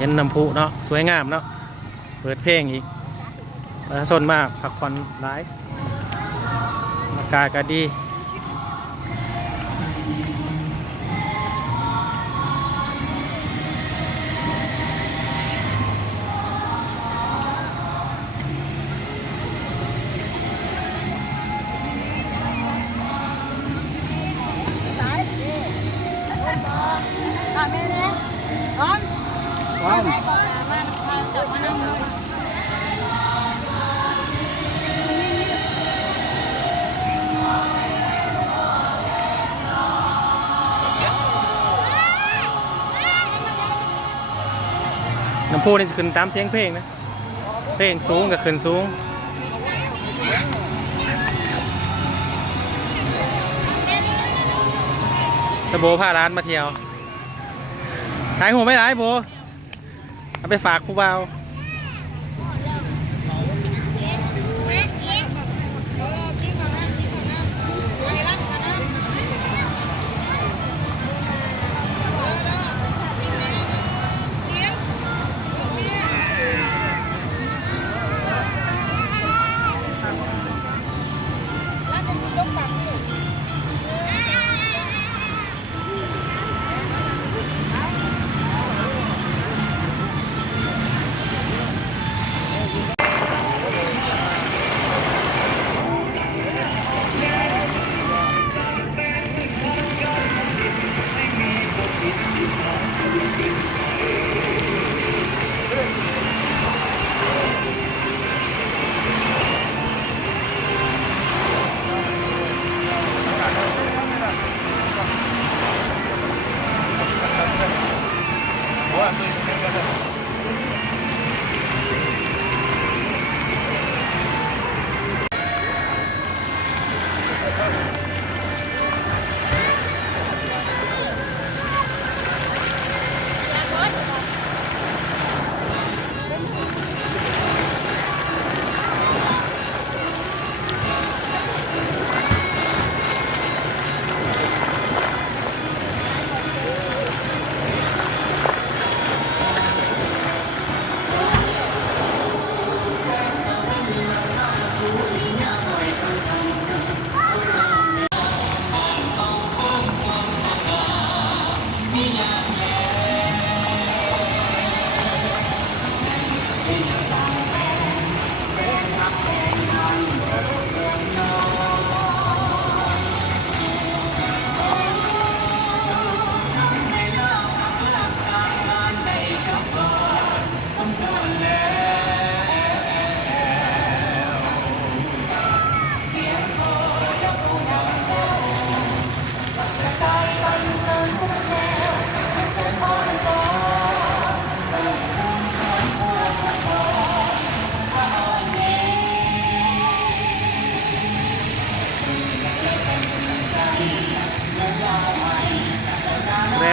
เห็นน้ำพุเนาะสวยงามเนาะเปิดเพลงอีกประชาชนมากพักผ่อนหลายอากาศก็ดีน้ำพุนี่จะขึ้นตามเสียงเพลงนะเพลงสูงกับขึ้นสูงตะโบพาร้านมาเที่ยวขายหัวไม่ร้ายโบเอาไปฝากผู้บ่าว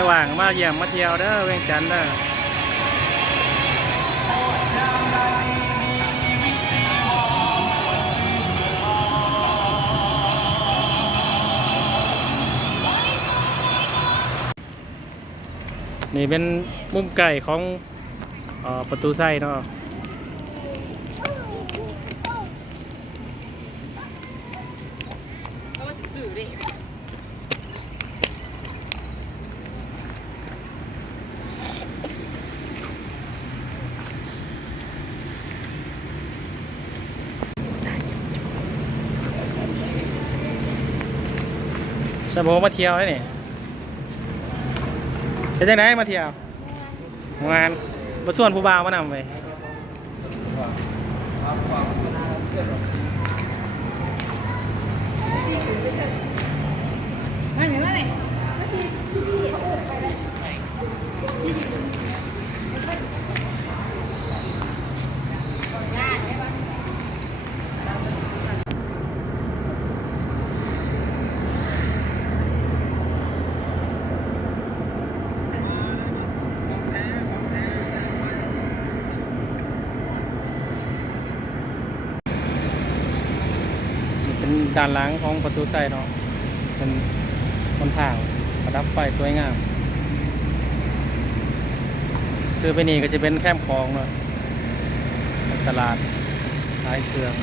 ว่างมาเยี่ยมมาเที่ยวเด้อเวียงจันทน์เด้อนี่เป็นมุมไก่ของประตูไส้เนาะสมโภมาเที่ยวนี่จะจังไหนมาเที่ยวงานมาส่วนผู้บ่าวมานำไปด้านหลังของประตูไส้เนาะเป็นบนทางประดับไฟสวยงามเสื้อ คือไปนี่ก็จะเป็นแคมป์ของเนาะตลาดขายเครื่อง